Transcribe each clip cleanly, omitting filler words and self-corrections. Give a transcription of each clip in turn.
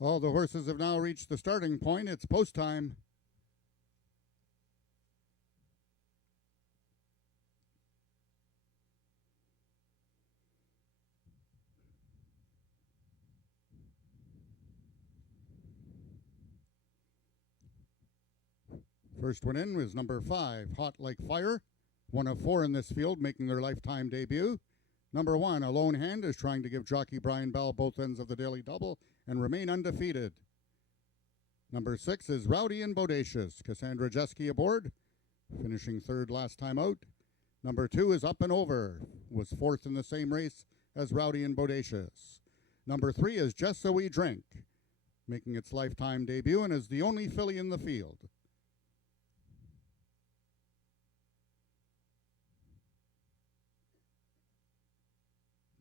All the horses have now reached the starting point. It's post time. First one in was number 5, Hot Like Fire. One of 4 in this field, making their lifetime debut. Number 1, A Lone Hand, is trying to give jockey Brian Bell both ends of the daily double and remain undefeated. Number 6 is Rowdy and Bodacious. Cassandra Jeske aboard, finishing 3rd last time out. Number 2 is Up and Over, was 4th in the same race as Rowdy and Bodacious. Number 3 is Just So We Drink, making its lifetime debut and is the only filly in the field.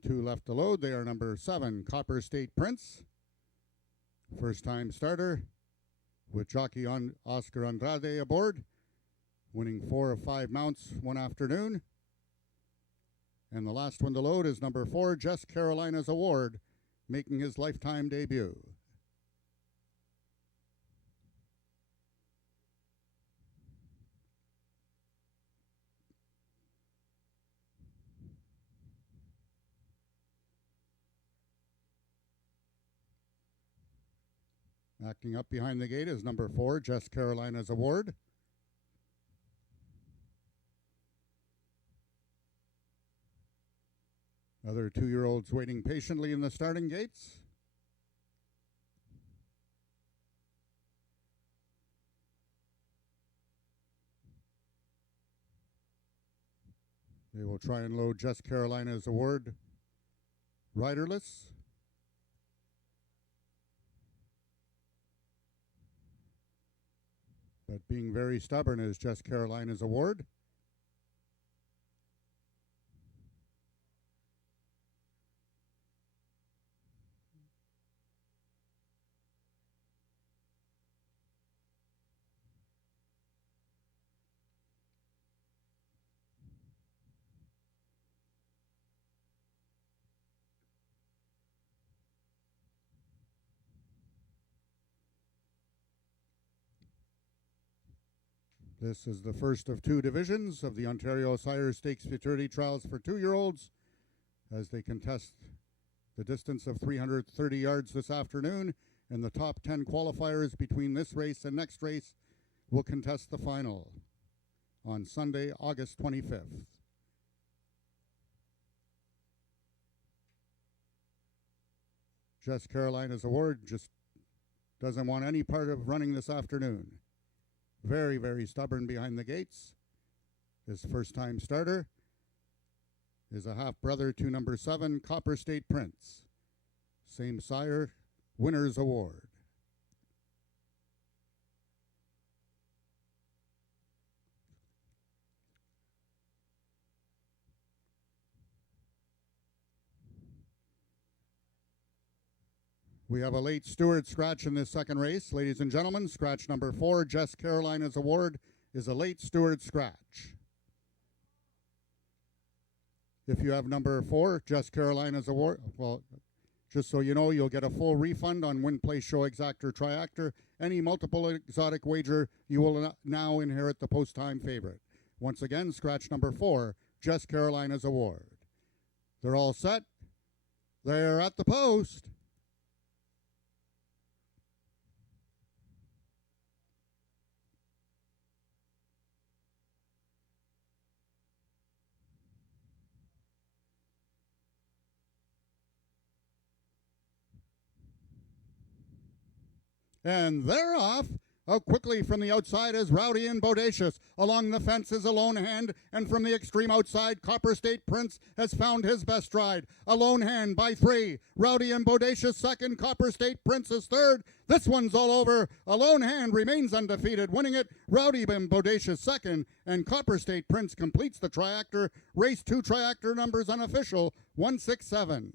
Two left to load. They are number 7, Copper State Prince, first time starter, with jockey Oscar Andrade aboard, winning 4 of 5 mounts one afternoon. And the last one to load is number 4, Just Carolina's Award, making his lifetime debut. Acting up behind the gate is number 4, Just Carolina's Award. Other 2-year-olds waiting patiently in the starting gates. They will try and load Just Carolina's Award riderless. But being very stubborn is Just Carolina's Award. This is the first of 2 divisions of the Ontario Sire Stakes Futurity Trials for 2-year-olds as they contest the distance of 330 yards this afternoon, and the top 10 qualifiers between this race and next race will contest the final on Sunday, August 25th. Just Carolina's Award just doesn't want any part of running this afternoon. Very, very stubborn behind the gates. His first time starter is a half brother to number 7, Copper State Prince. Same sire, winner's award. We have a late Stewart scratch in this second race. Ladies and gentlemen, scratch number 4, Just Carolina's Award, is a late Stewart scratch. If you have number 4, Just Carolina's Award, well, just so you know, you'll get a full refund on Win, Play, Show, Exact, or Triactor. Any multiple exotic wager, you will now inherit the post-time favorite. Once again, scratch number 4, Just Carolina's Award. They're all set. They're at the post. And they're off. Out quickly from the outside is Rowdy and Bodacious. Along the fence is A Lone Hand, and from the extreme outside, Copper State Prince has found his best stride. A Lone Hand by 3. Rowdy and Bodacious second. Copper State Prince is third. This one's all over. A Lone Hand remains undefeated, winning it. Rowdy and Bodacious second, and Copper State Prince completes the triactor. Race 2 triactor numbers unofficial 167.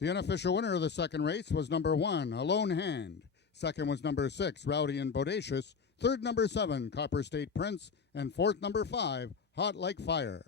The unofficial winner of the second race was number 1, A Lone Hand. Second was number 6, Rowdy and Bodacious. Third, number 7, Copper State Prince. And fourth, number 5, Hot Like Fire.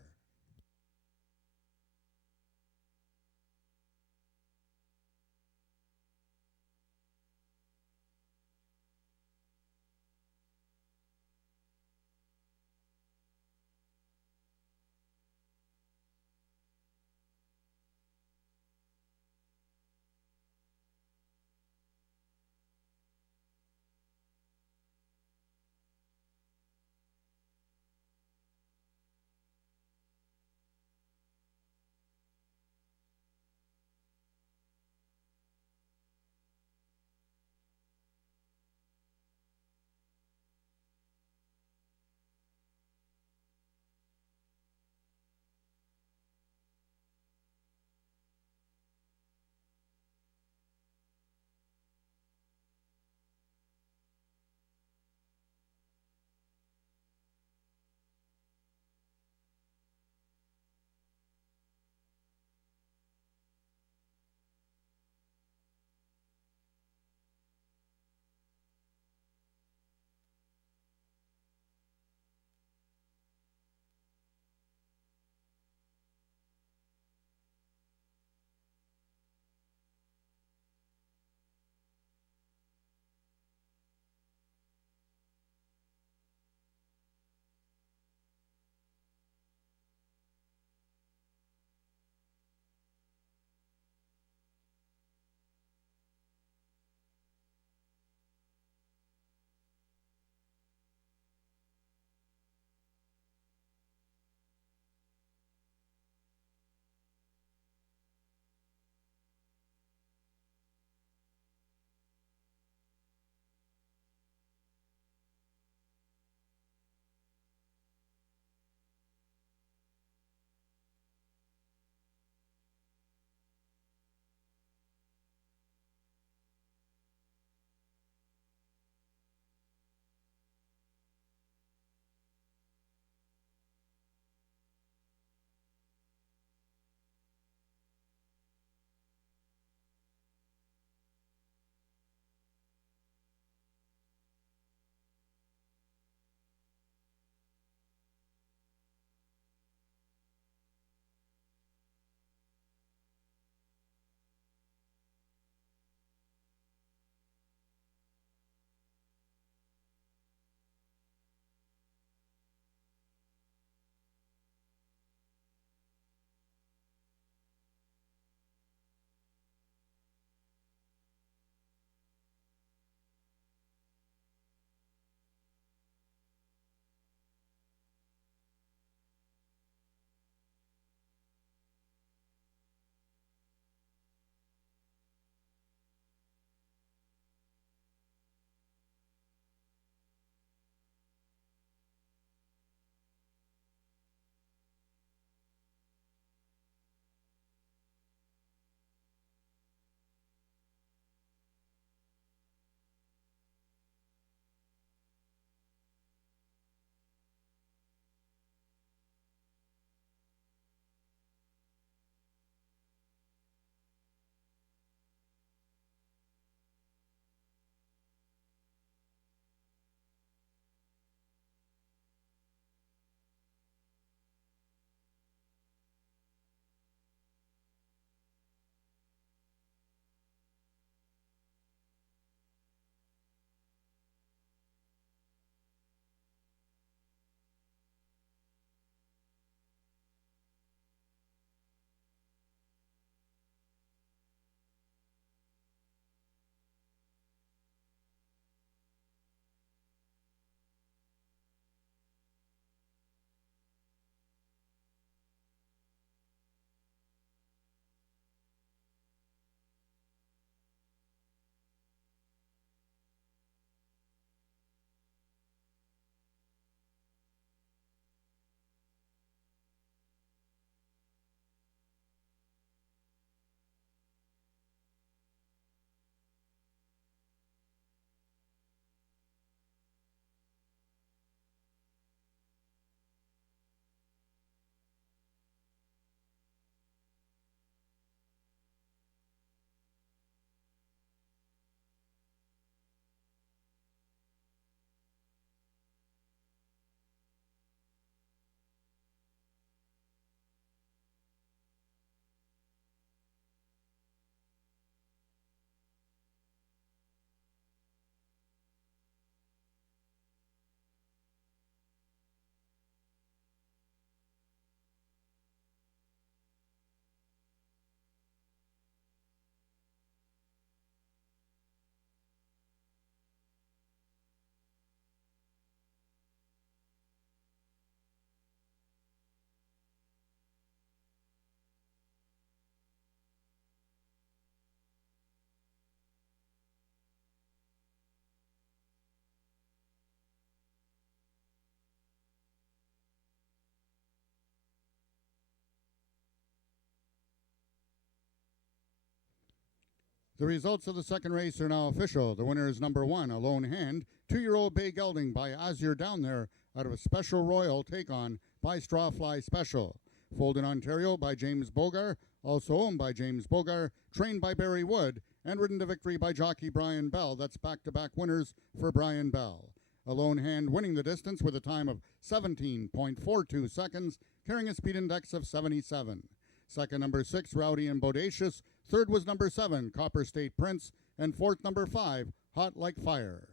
The results of the second race are now official. The winner is number 1, A Lone Hand, 2-year-old bay gelding by As You're Down There out of a Special Royal Take On by Strawfly Special. Foaled in Ontario by James Bogar, also owned by James Bogar, trained by Barry Wood, and ridden to victory by jockey Brian Bell. That's back-to-back winners for Brian Bell. A Lone Hand winning the distance with a time of 17.42 seconds, carrying a speed index of 77. Second, number 6, Rowdy and Bodacious. Third was number 7, Copper State Prince. And fourth, number 5, Hot Like Fire.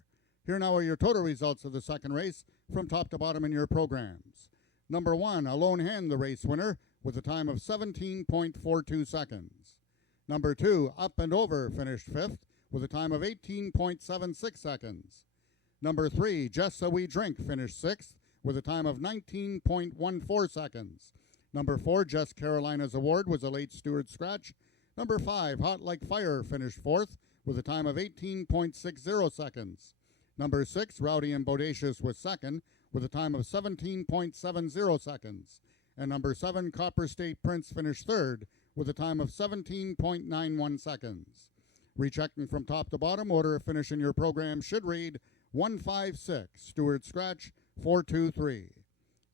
Here now are your total results of the second race from top to bottom in your programs. Number 1, A Lone Hand, the race winner, with a time of 17.42 seconds. Number 2, Up and Over, finished 5th, with a time of 18.76 seconds. Number 3, Just So We Drink, finished 6th, with a time of 19.14 seconds. Number 4, Just Carolina's Award, was a late steward scratch. Number 5, Hot Like Fire, finished 4th, with a time of 18.60 seconds. Number 6, Rowdy and Bodacious, was 2nd, with a time of 17.70 seconds. And number 7, Copper State Prince, finished 3rd, with a time of 17.91 seconds. Rechecking from top to bottom, order of finish in your program should read 156, steward scratch 423.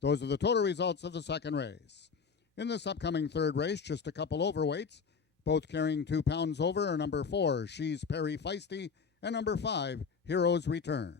Those are the total results of the second race. In this upcoming third race, just a couple overweights, both carrying 2 pounds over, are number 4, She's Perry Feisty, and number 5, Hero's Return.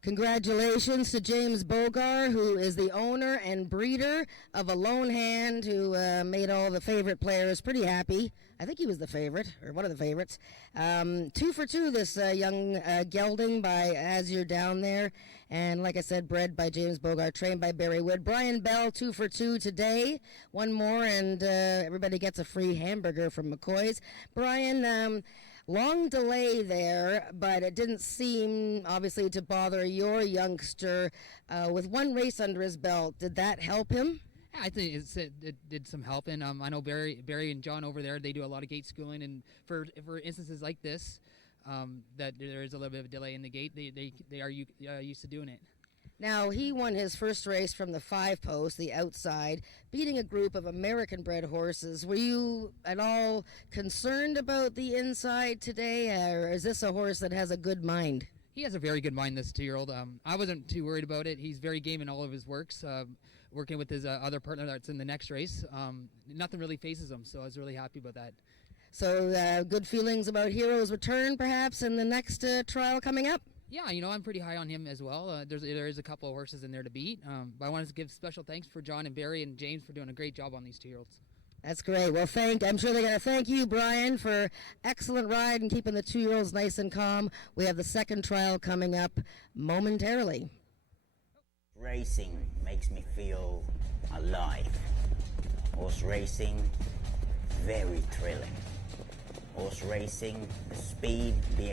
Congratulations to James Bogar, who is the owner and breeder of A Lone Hand, who made all the favorite players pretty happy. I think he was the favorite, or one of the favorites. 2 for 2, this young gelding by As You're Down There. And like I said, bred by James Bogar, trained by Barry Wood. Brian Bell, 2 for 2 today. One more, and everybody gets a free hamburger from McCoy's. Brian, long delay there, but it didn't seem, obviously, to bother your youngster. With one race under his belt, did that help him? I think it did some helping. I know Barry and John over there, they do a lot of gate schooling, and for instances like this, that there is a little bit of a delay in the gate, they are used to doing it. Now, he won his first race from the 5-post, the outside, beating a group of American-bred horses. Were you at all concerned about the inside today, or is this a horse that has a good mind? He has a very good mind, this 2-year-old. I wasn't too worried about it. He's very game in all of his works. Working with his other partner that's in the next race, nothing really faces him, so I was really happy about that. So good feelings about Hero's Return, perhaps, in the next trial coming up? Yeah, I'm pretty high on him as well. There is a couple of horses in there to beat. But I wanted to give special thanks for John and Barry and James for doing a great job on these 2-year-olds. That's great. Well, I'm sure they're going to thank you, Brian, for excellent ride and keeping the 2-year-olds nice and calm. We have the second trial coming up momentarily. Racing makes me feel alive. Horse racing, very thrilling. Horse racing, the speed, the